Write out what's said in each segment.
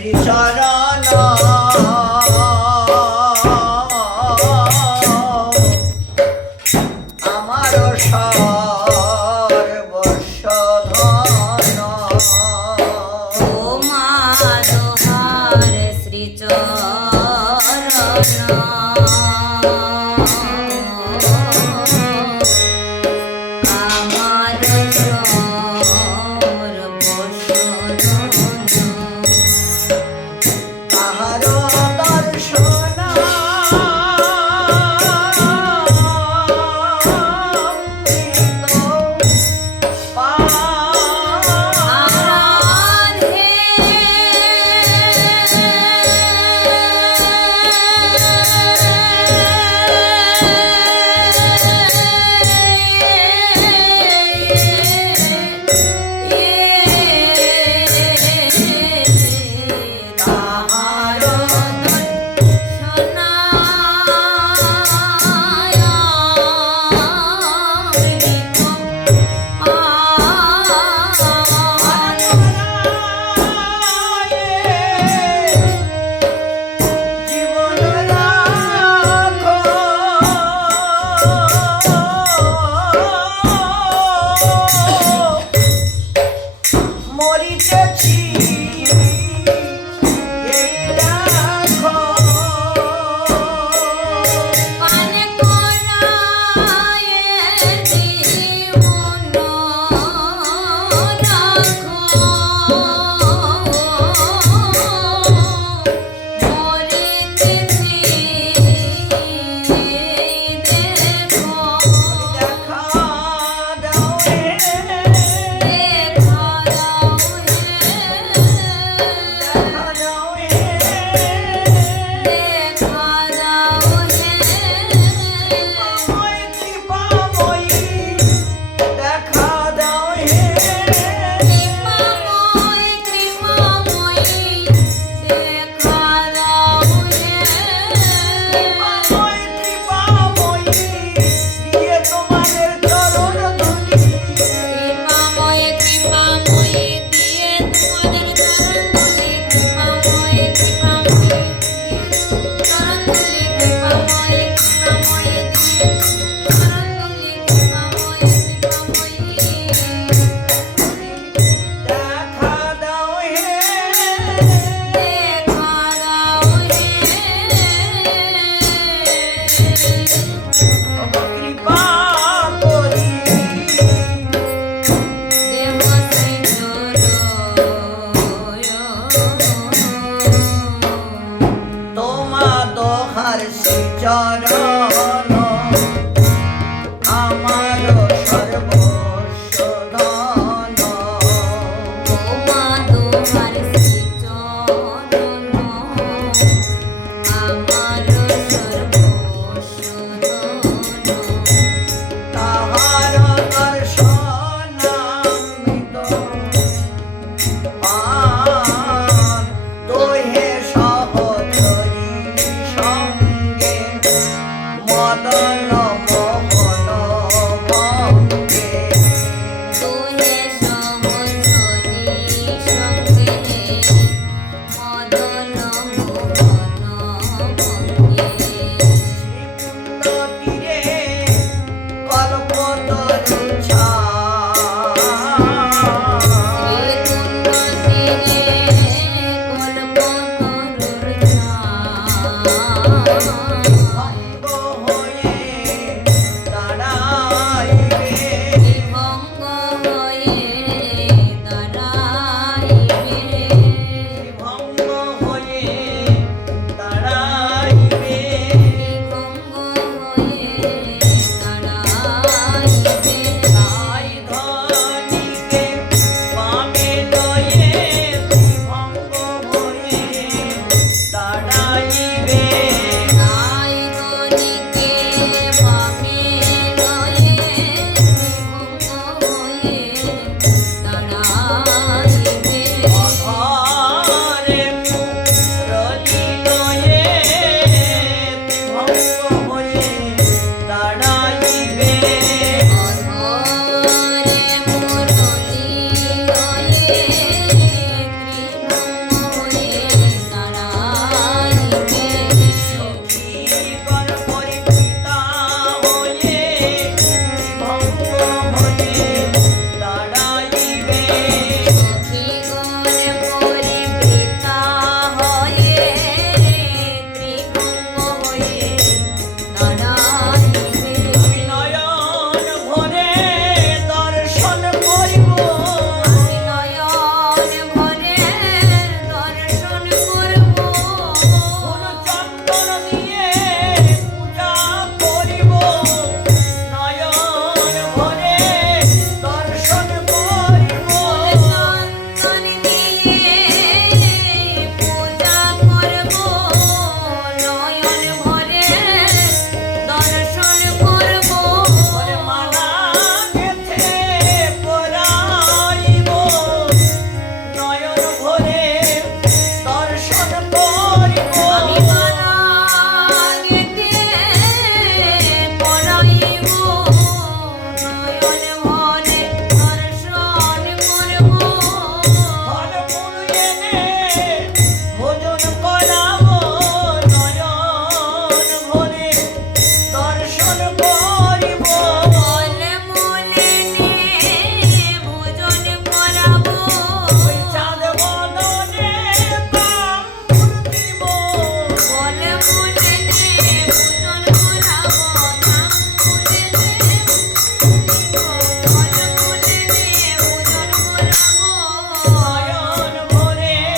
শ্রীচরণ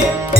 Hey!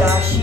রাশি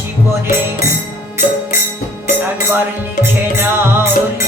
জীবনে একবার লিখে নাও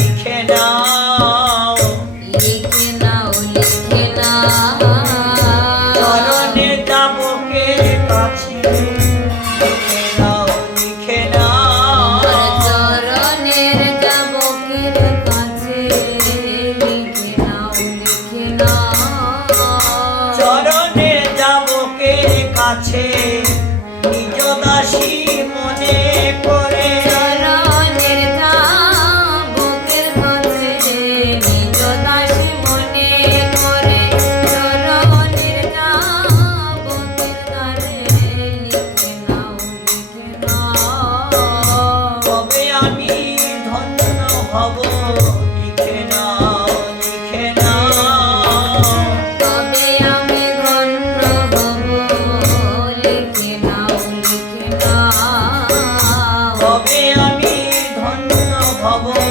লিখে নাও